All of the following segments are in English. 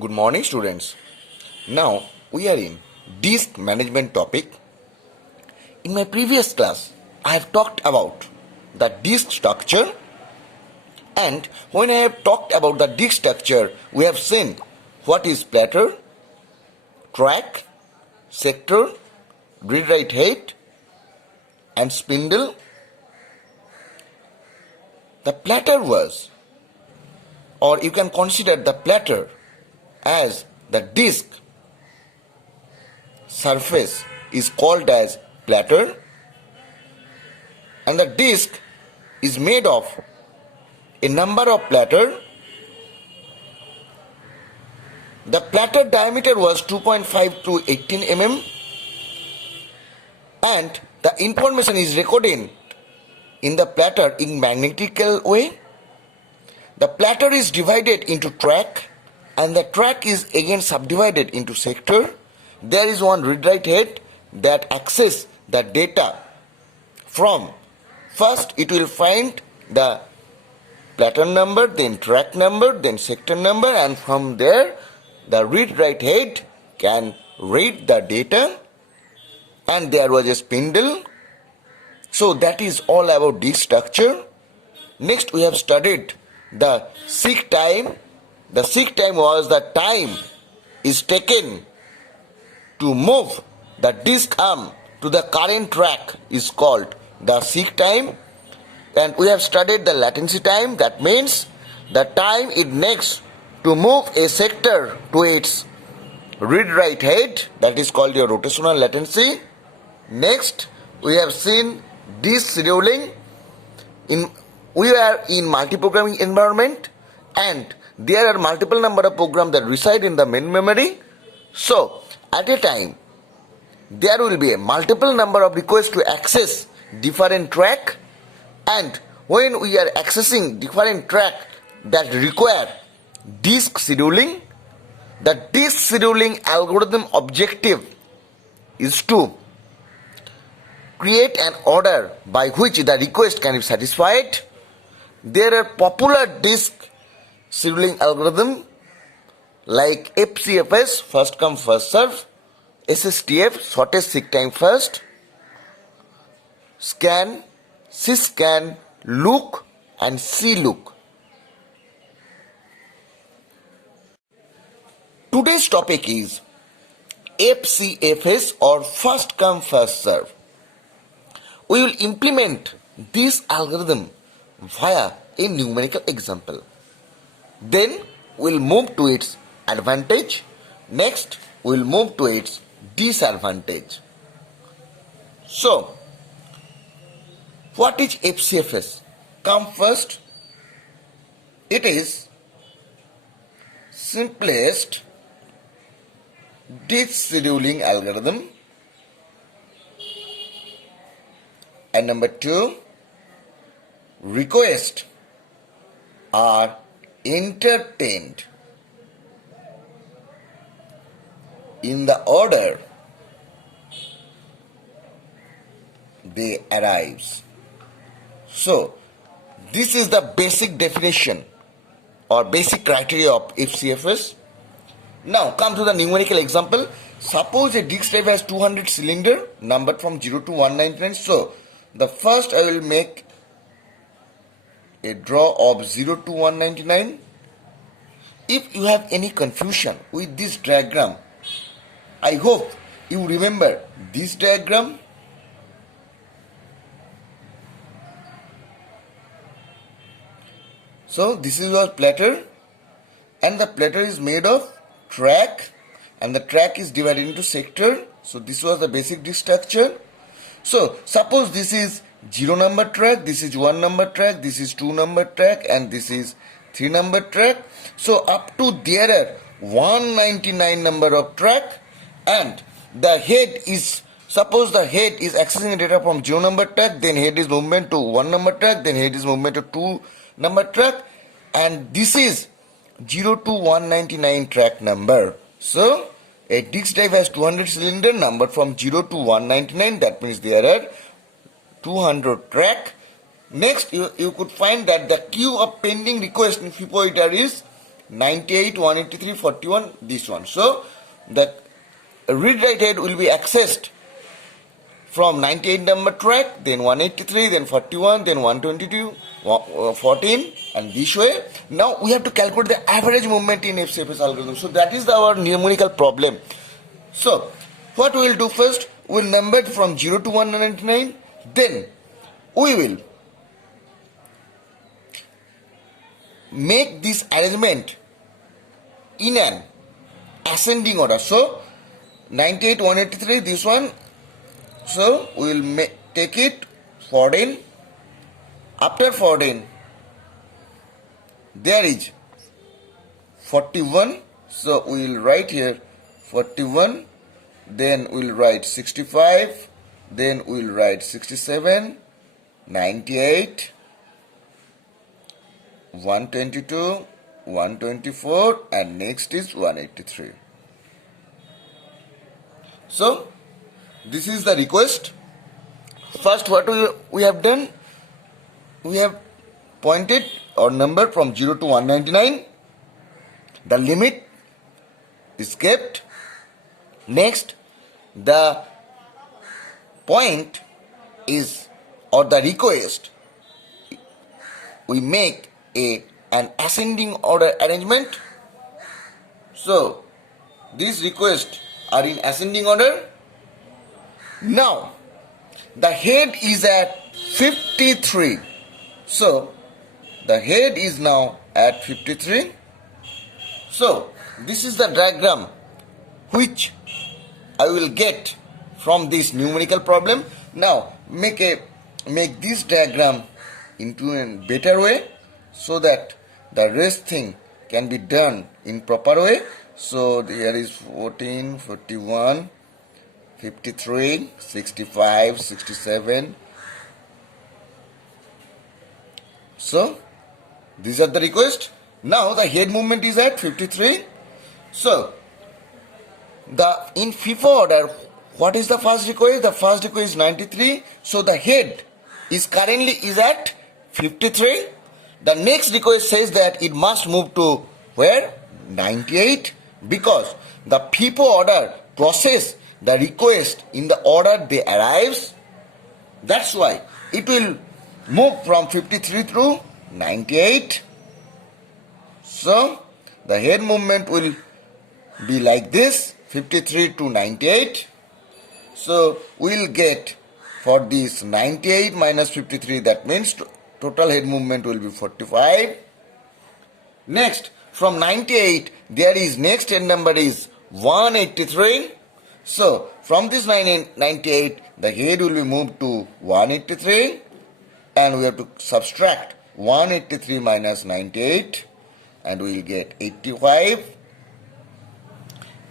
Good morning, students. Now we are in disk management topic. In my previous class, I have talked about the disk structure, and when I have talked about the disk structure, we have seen what is platter, track, sector, read-write head, and spindle. The platter was, or you can consider the platter as the disk surface is called as platter, and the disk is made of a number of platter. The platter diameter was 2.5 to 18 mm, and the information is recorded in the platter in magnetical way. The platter is divided into track, and the track is again subdivided into sector. There is one read-write head that access the data from, first it will find the platter number, then track number, then sector number, and from there the read-write head can read the data, and there was a spindle. So that is all about disk structure. Next we have studied the seek time. The seek time was the time is taken to move the disk arm to the current track is called the seek time. And we have studied the latency time. That means the time it takes to move a sector to its read-write head, that is called your rotational latency. Next we have seen disk scheduling. We are in multi-programming environment, and there are multiple number of programs that reside in the main memory. So at a time there will be a multiple number of requests to access different track, and when we are accessing different track that require disk scheduling, the disk scheduling algorithm objective is to create an order by which the request can be satisfied. There are popular disk scheduling algorithm like Fcfs, first come first serve, SSTF, shortest seek time first, scan, syscan, look, and clook. Today's topic is Fcfs, or first come first serve. We will implement this algorithm via a numerical example. Then we'll move to its advantage. Next we'll move to its disadvantage. So what is Fcfs? Come first. It is simplest disk scheduling algorithm. And number 2, requests are entertained in the order they arrive. So this is the basic definition or basic criteria of Fcfs. Now come to the numerical example. Suppose a disk drive has 200 cylinder numbered from 0 to 199. So the first I will make a draw of 0 to 199. If you have any confusion with this diagram, I hope you remember this diagram. So this is your platter, and the platter is made of track, and the track is divided into sector. So this was the basic disk structure. So suppose this is 0 number track, this is 1 number track, this is 2 number track, and this is 3 number track. So up to there are 199 number of track, and the head is, suppose the head is accessing data from 0 number track, then head is movement to 1 number track, then head is movement to 2 number track, and this is 0 to 199 track number. So a disk drive has 200 cylinder numbered from 0 to 199. That means there are 200 track. Next you could find that the queue of pending request in FIFO is 98, 183, 41, this one. So the read-write head will be accessed from 98 number track, then 183, then 41, then 122, 14, and this way. Now we have to calculate the average movement in Fcfs algorithm. So that is our numerical problem. So what we will do first, we will number it from 0 to 199, then we will make this arrangement in an ascending order. So 98, 183, this one. So we will take it 14. After 14, there is 41. So we will write here 41. Then we will write 65. Then we will write 67, 98, 122, 124, and next is 183. So this is the request. First, what we have done, we have pointed or number from 0 to 199. The limit is kept. Next, the point is, or the request, we make an ascending order arrangement. So these requests are in ascending order. Now the head is at 53. So the head is now at 53. So this is the diagram which I will get from this numerical problem. Now make this diagram into a better way so that the rest thing can be done in proper way. So here is 14, 41, 53, 65, 67. So these are the requests. Now the head movement is at 53. So in FIFO order, what is the first request? The first request is 93. So the head is currently at 53. The next request says that it must move to where? 98, because the FIFO order process the request in the order they arrives. That's why it will move from 53 through 98. So the head movement will be like this, 53 to 98. So we will get for this 98 minus 53, that means total head movement will be 45. Next, from 98, there is next head number is 183. So from this 98, the head will be moved to 183, and we have to subtract 183 minus 98, and we will get 85.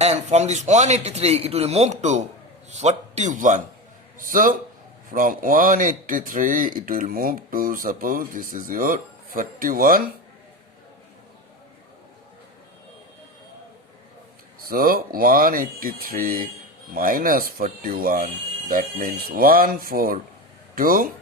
And from this 183, it will move to 41. So from 183, it will move to, suppose this is your 41. So 183 minus 41, that means 142.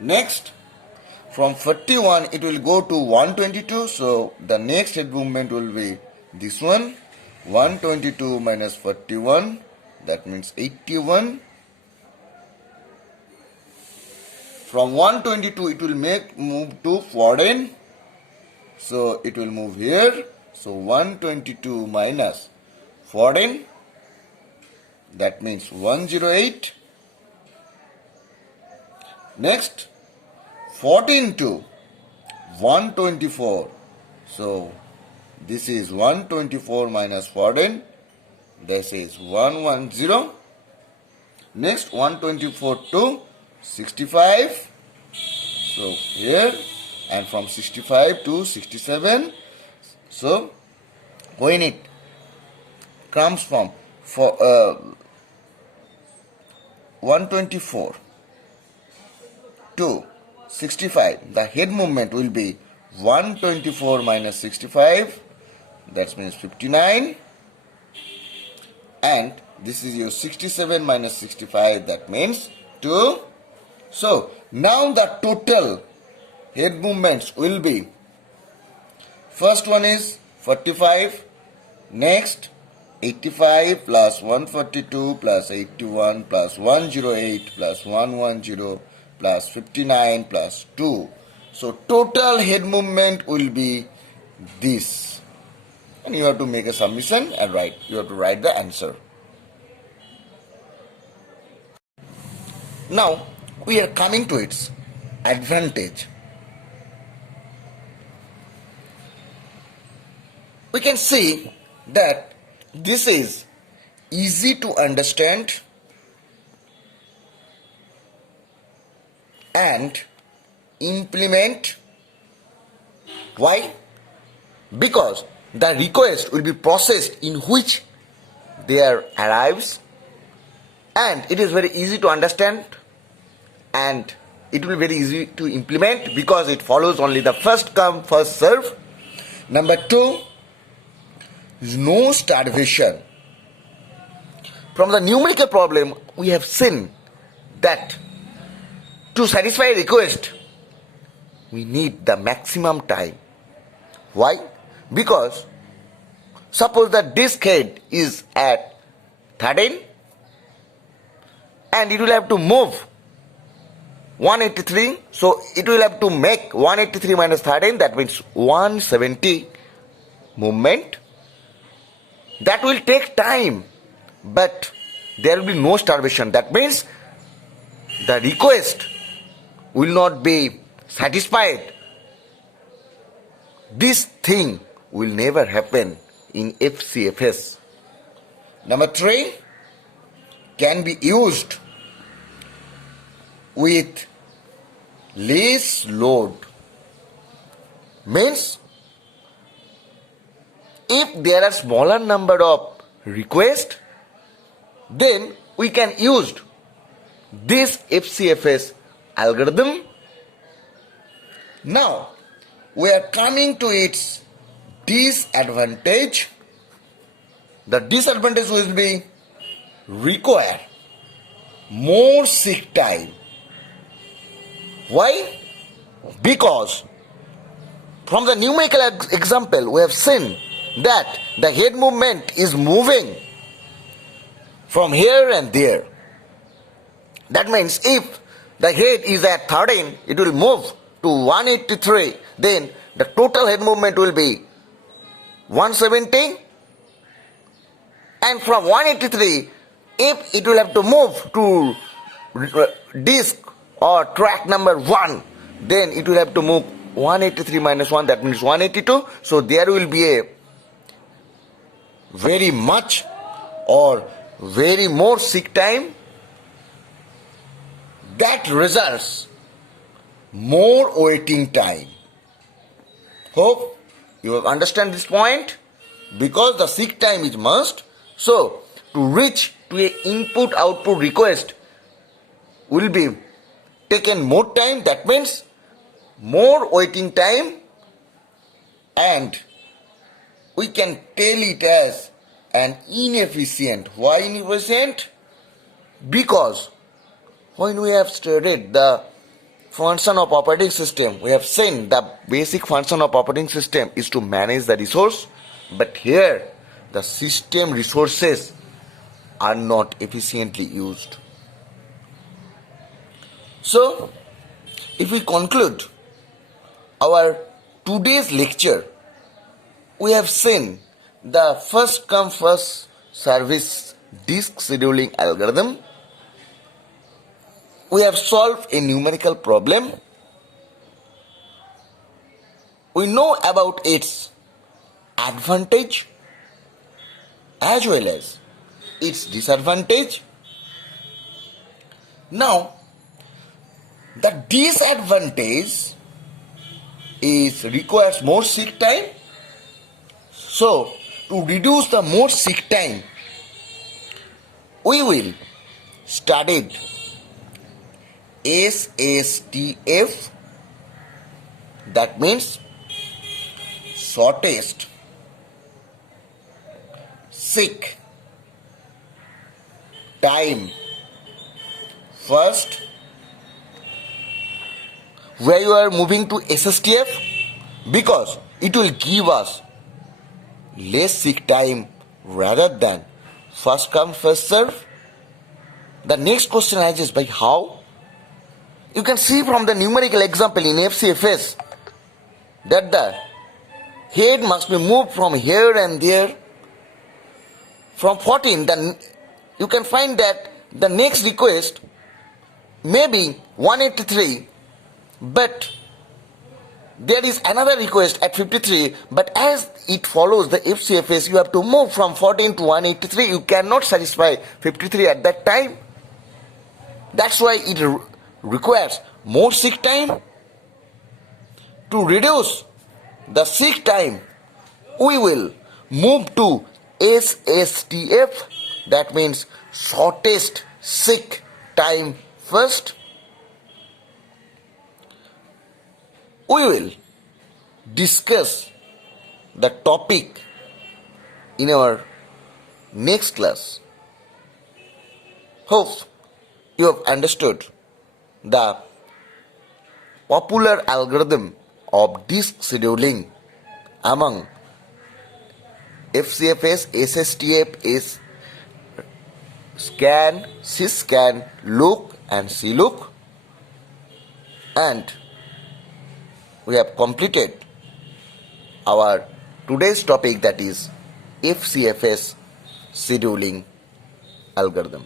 Next, from 41 it will go to 122. So the next head movement will be this one, 122 minus 41, that means 81. From 122 it will move to 14. So it will move here. So 122 minus 14, that means 108. Next, 14 to 124. So this is 124 minus 14. This is 110. Next, 124 to 65. So here, and from 65 to 67. So when it comes from 124 to 65, the head movement will be 124 minus 65, that means 59, and this is your 67 minus 65, that means 2. So now the total head movements will be First one is 45. Next, 85 plus 142 plus 81 plus 108 plus 110 plus 59 plus 2. So total head movement will be this. And you have to make a submission and write. You have to write the answer. Now, we are coming to its advantage. We can see that this is easy to understand and implement. Why? Because the request will be processed in which there arrives, and it is very easy to understand and it will be very easy to implement because it follows only the first come first serve. Number 2, no starvation. From the numerical problem, we have seen that to satisfy a request, we need the maximum time. Why? Because suppose the disk head is at 13 and it will have to move 183, so it will have to make 183 minus 13, that means 170 movement. That will take time, but there will be no starvation. That means the request will not be satisfied. This thing will never happen in Fcfs. Number 3, can be used with less load. Means if there are smaller number of requests, then we can use this Fcfs algorithm. Now we are coming to its disadvantage. The disadvantage will be require more seek time. Why? Because from the numerical example we have seen that the head movement is moving from here and there. That means if the head is at 13, it will move to 183, then the total head movement will be 170, and from 183, if it will have to move to disk or track number 1, then it will have to move 183 minus 1, that means 182. So there will be a very much or very more seek time that results more waiting time. Hope you understand this point. Because the seek time is must, so to reach to a input output request will be taken more time, that means more waiting time, and we can tell it as an inefficient. Why inefficient? Because when we have studied the function of operating system, we have seen the basic function of operating system is to manage the resource, but here the system resources are not efficiently used. So if we conclude our today's lecture, we have seen the first come first service disk scheduling algorithm. We have solved a numerical problem. We know about its advantage as well as its disadvantage. Now, the disadvantage is requires more seek time. So, to reduce the more seek time, we will study SSTF, that means shortest seek time first. Where you are moving to SSTF, because it will give us less sick time rather than first come first serve. The next question arises by how? You can see from the numerical example in Fcfs that the head must be moved from here and there. From 14, then you can find that the next request may be 183, but there is another request at 53, but as it follows the Fcfs, you have to move from 14 to 183. You cannot satisfy 53 at that time. That's why it requires more seek time. To reduce the seek time, we will move to SSTF, that means shortest seek time first. We will discuss the topic in our next class. Hope you have understood the popular algorithm of disk scheduling among Fcfs, SSTF is scan, syscan, look and clook, and we have completed our today's topic, that is Fcfs scheduling algorithm.